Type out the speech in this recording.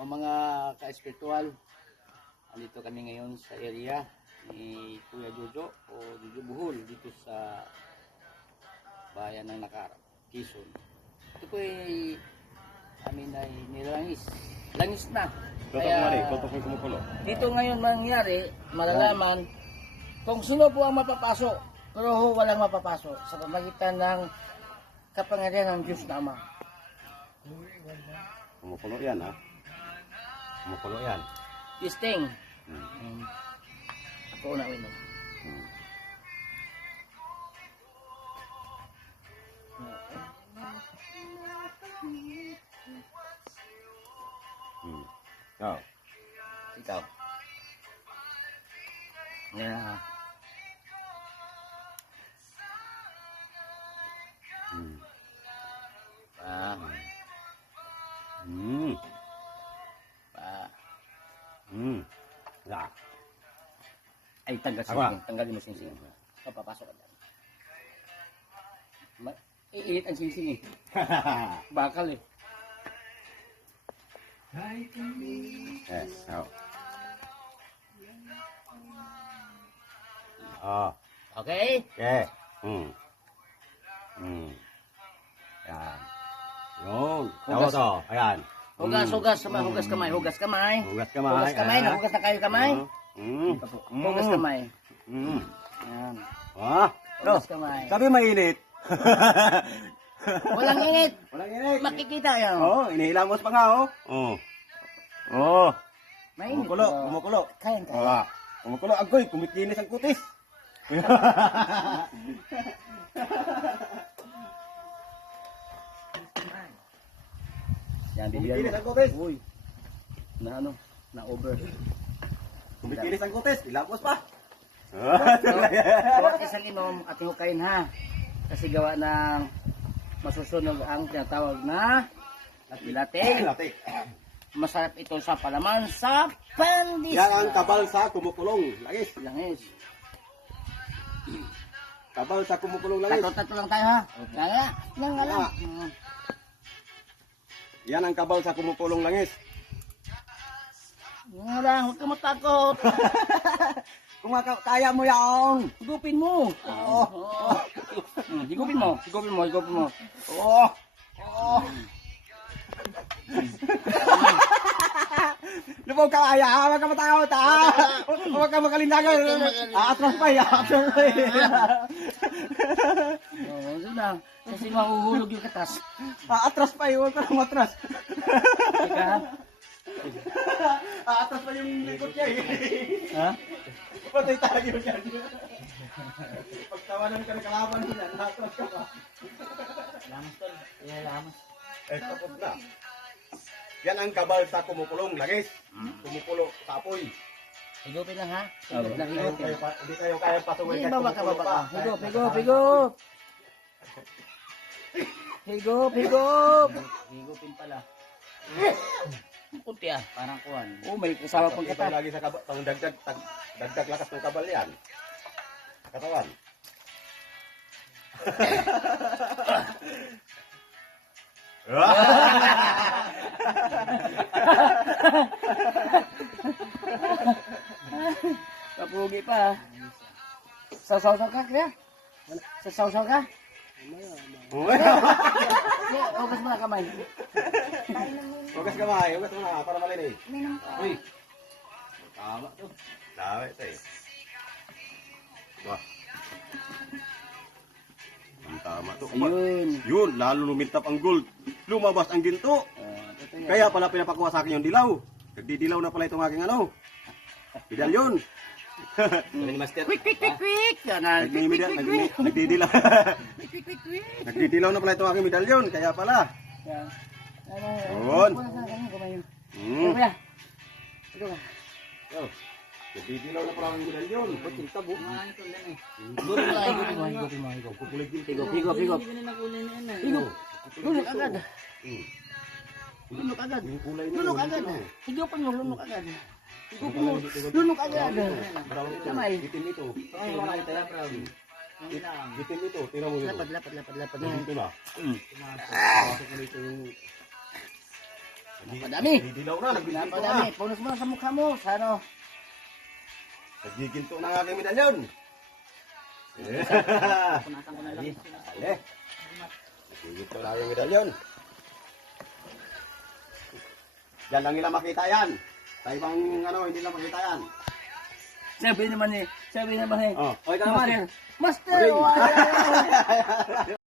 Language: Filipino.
O mga ka-espiritual, andito kami ngayon sa area ni Kuya Jojo o Jojo Buhol dito sa bayan ng Nakarang, Quezon. Ito po ay amin ay nilangis. Langis na. Dito ngayon mangyari, malalaman kung sino po ang mapapasok. Pero walang mapapasok sa pamagitan ng kapangyarihan ng Diyos na Ama. Kumukulo yan, ha? Kumukulo yan. Testing. Ako na uminom. Oh. Ikaw. Yeah. Pa. Pa. Ya. Ay, tanggal Apa? sinising. Tanggalin mo sinising. Papapasok ka dyan. Iinit ang sinising eh. Bakal eh. Yes. Oh. Oh. Okay? Okay. Yan. Yun. Hugas. Tapos, oh. Ayan. Hugas, hugas kamay, hugas kamay, hugas kamay. Hugas kamay. Hugas kamay, Ah. nahugas na kayo kamay. Mm. Hugas kamay. Yan. Ah. Hugas kamay. Sabi mainit. Walang init. Walang init. Makikita yan. Oh, inihilamos pa nga, oh. Oh. Oh. Mainit. Kumukulo, Oh. kumukulo. Kayang kaya. Ah. Kumukulo, agoy, kumikinis ang kutis. Yan, Kumikinis bibigyan ang mo. kutis. Uy. Na ano? Na over. Kumikinis ang kutis, ilapos pa. Bawat isang inom at hukayin ha. Kasi gawa ng masusunog ang tinatawag na latte. Latik. Masarap ito sa palaman sa pandis. Yan ang kabal sa kumukulong. Langis. Langis. Kabal sa kumukulong langis. Tatlo lang tayo ha. Kaya, yan nga lang. Yan ang kabal sa kumukulong langis. Yan nga lang, huwag ka matakot. Kung kaya mo yan. Higupin mo. Oo. Higupin mo. Higupin mo. Higupin mo. Oo. Oo. Lupaw ka kaya, huwag ka matakot ha. Huwag ka makalindagan. Atras pa yan. Atras pa yan. Oo, doon na. Kasi mahuhulog yung katas. Atras pa yan. Huwag ka matras. Teka ha. Atras pa yung likod niya eh. Ha? Patay tayo dyan. Pagtawanan ka ng kalaban mo yan, atras ka pa. Lamas tol. Yan lamas. Eh, tapos na. Yan ang kabal sa kumukulong langis. Kumukulo sa apoy. Higupin lang ha. Higupin lang, higupin. Hindi kayo kaya pasukin. Hindi, baba ka, baba ka. Higup, higup, higup. Higup, higup. Higupin pala. Kunti ah, parang kuhan. Oh, may kasama pang Ito katas. lagi sa kabal. Pang dagdag lakas ng kabal yan. Katawan. Kapugi pa. Sasaw-saw ka, kaya? Sasaw-saw ka? Hugas mo na kamay. Hugas kamay, hugas mo na para malinis. Uy. Tama to. Dami ito eh. Wah. Ang tama to. Ayun. Yun, lalo lumintap ang gold. Lumabas ang ginto. Kaya pala pinapakuha sa akin yung dilaw. Nagdidilaw na pala itong aking ano. Medalyon. Master. Quick, quick, quick, quick. Nagdidilaw. Quick, quick, quick. Nagdidilaw na pala itong aking medalyon. Kaya pala. Yun. Kuya. Ito ka. Oh, nagdidilaw na pala ang medalyon. Ba't yung tabo? Higupin mo, higupin mo, higupin mo, higupin. Higop, higop, higop. Higop. Lunok agad. Lunok agad. Yung kulay na Lunok yun, agad. ito. Higupin mo, lunok agad. Higupin mo, lunok agad. Brown ito. Kamay. Itim ito. Itim ito. Tira mo yun. Lapad, lapad, lapad, lapad. Dito na. Mm. Pasok mo dito yung... Napadami. Didilaw na, nagdidilaw na. Napadami. Punos mo sa mukha mo. Sa ano? Nagiginto na ang aking medalyon. Punasan ko na lang. Ale. Nagiginto na ang aking medalyon. Yan lang nila makita yan. Sa ibang hindi lang makita yan. Sabi naman eh. Oh, Master. Master. Ring. Wow.